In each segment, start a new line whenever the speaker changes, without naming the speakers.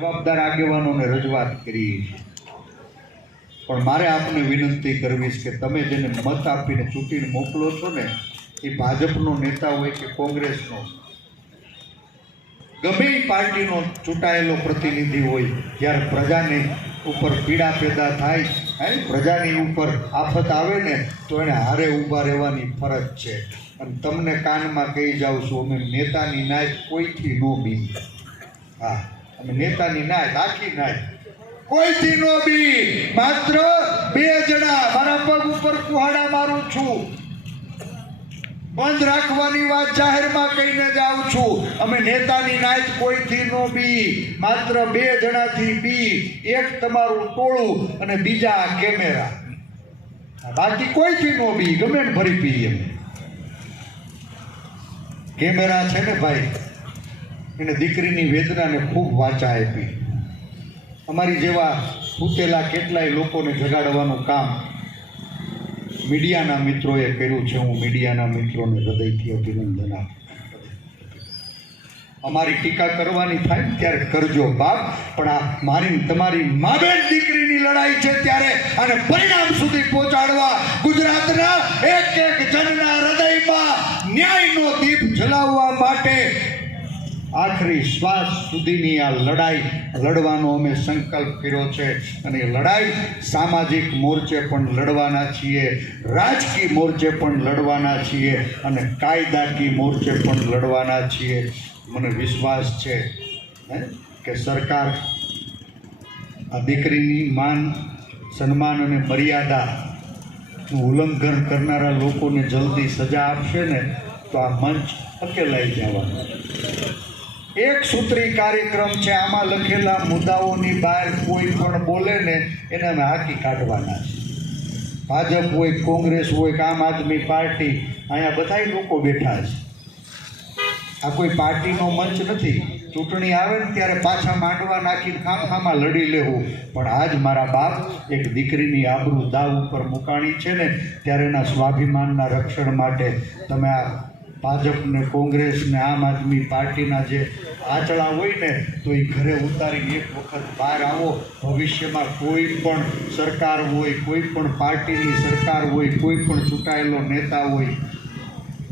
જવાબદાર આગેવાનોને રજૂઆત કરી છે. પણ મારે આપને વિનંતી કરવી છે કે તમે જેને મત આપીને ચૂંટીને મોકલો છો ને, એ ભાજપનો નેતા હોય કે કોંગ્રેસનો ગમે પાર્ટીનો ચૂંટાયેલો પ્રતિનિધિ હોય, જ્યારે પ્રજાને ઉપર પીડા પેદા થાય, હે, પ્રજાની ઉપર આફત આવે ને, તો એને હારે ઊભા રહેવાની ફરજ છે. અને તમને કાનમાં કહી જાઉં છું, અમે નેતાની નાય કોઈથી ન બી. હા. નેતાની નાય આખી નાય. કોઈથી નો બી, માત્ર બે જણા. મારા પગ ઉપર કુહાડા મારું છું. બંધ રાખવાની વાત જાહેરમાં કહીને જ આવું છું. અમે નેતાની નાયત કોઈથી નો બી, માત્ર બે જણાથી બી. એક તમારું ટોળું અને બીજા કેમેરા. બાકી કોઈથી નો બી, ગમે ભરી પીએ. કેમેરા છે ને ભાઈ? એને દીકરીની વેદનાને ખૂબ વાચા આપી. અમારી જેવા પૂતેલા કેટલાય લોકોને જગાડવાનું કામ મીડિયાના મિત્રોએ કર્યું છે. હું મીડિયાના મિત્રોને હૃદયથી અભિનંદન આપું. અમારી ટીકા કરવાની થાય ત્યારે કરજો બાપ, પણ આ મારી, તમારી મા બેન દીકરીની લડાઈ છે ત્યારે અને પરિણામ સુધી પહોંચાડવા ગુજરાતના એક એક જનના હૃદયમાં ન્યાયનો દીપ જલાવવા માટે આખરી શ્વાસ સુધીની આ લડાઈ લડવાનો અમે સંકલ્પ કર્યો છે અને લડાઈ સામાજિક મોરચે પણ લડવાના છીએ, રાજકીય મોરચે પણ લડવાના છીએ અને કાયદાકીય મોરચે પણ લડવાના છીએ. મને વિશ્વાસ છે કે સરકાર આ દીકરીની માન, સન્માન અને મર્યાદાનું ઉલ્લંઘન કરનારા લોકોને જલ્દી સજા આપશે ને, તો આ મંચ અકેલાઈ જવાનો એક સૂત્રી કાર્યક્રમ છે, આમાં લખેલા મુદ્દાઓની બહાર કોઈ પણ બોલે ને, એને અમે હાકી કાઢવાના છે. ભાજપ હોય, કોંગ્રેસ હોય કે આમ આદમી પાર્ટી, અહીંયા બધાય લોકો બેઠા છે. આ કોઈ પાર્ટીનો મંચ નથી. ચૂંટણી આવે ને ત્યારે પાછા માંડવા નાખીને ખામખામાં લડી લેવું. પણ આજ મારા બાપ એક દીકરીની આબરૂ દાવ ઉપર મુકાણી છે ને, ત્યારે એના સ્વાભિમાનના રક્ષણ માટે તમે આ ભાજપ ને કોંગ્રેસ ને આમ આદમી પાર્ટીના જે આચળા હોય ને, તો એ ઘરે ઉતારી એક વખત બહાર આવો. ભવિષ્યમાં કોઈ પણ સરકાર હોય, કોઈ પણ પાર્ટીની સરકાર હોય, કોઈ પણ ચૂંટાયેલો નેતા હોય,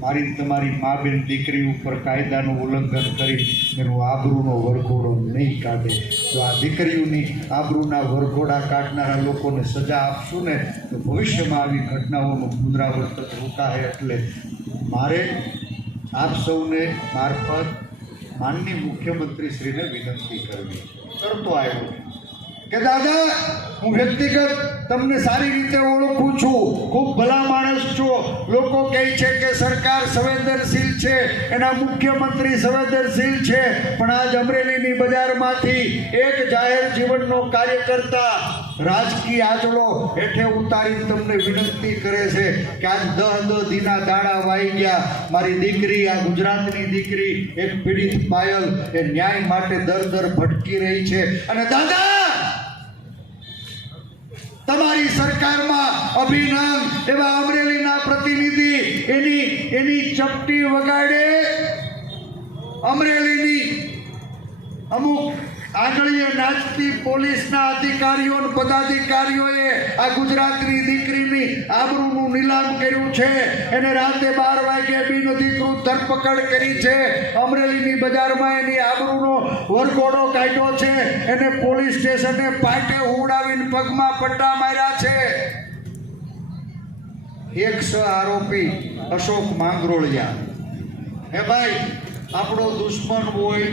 મારી તમારી મા બેન દીકરી ઉપર કાયદાનું ઉલ્લંઘન કરી એનું આબરૂનો વરઘોડો નહીં કાઢે. તો આ દીકરીઓની આબરૂના વરઘોડા કાઢનારા લોકોને સજા આપશું ને, તો ભવિષ્યમાં આવી ઘટનાઓનું પુનરાવર્તન રોકાય એટલે મારે આપ સૌને મારફત માનની મુખ્યમંત્રીશ્રીને વિનંતી કરવી કરતો આવ્યો કે દાદા, હું વ્યક્તિગત તમને સારી રીતે ઓળખું છું. ખૂબ ભલા માણસ છો. લોકો કહે છે કે સરકાર સંવેદનશીલ છે. એના મુખ્યમંત્રી સંવેદનશીલ છે. પણ આજ અમરેલીની બજારમાંથી એક જાહેર જીવનનો કાર્યકર્તા રાજકીય આચળો હેઠે ઉતારી તમને વિનંતી કરે છે કે આજ દહ દીના દાડા વાઈ ગયા. મારી દીકરી, આ ગુજરાતની દીકરી, એક પીડિત પાયલ, એ ન્યાય માટે દર દર ભટકી રહી છે. અને દાદા, તમારી સરકારમાં અભિનંદ એવા અમરેલીના પ્રતિનિધિ એની એની ચપટી વગાડે અમરેલીની અમુક આંગળીએ નાચતી પોલીસના અધિકારીઓ પદાધિકારીઓએ આ ગુજરાતની દીકરીની આબરૂનું નીલામ કર્યું છે. એને રાતે બાર વાગે બિનઅધિકૃત ધરપકડ કરી છે. અમરેલીની બજારમાં એની આબરૂનો વરઘોડો કાઢ્યો છે. એને પોલીસ સ્ટેશને પાટે ઉડાવીને પગમાં પટ્ટા માર્યા છે. એક સ આરોપી અશોક માંગરોળિયા. હે ભાઈ, આપણો દુશ્મન હોય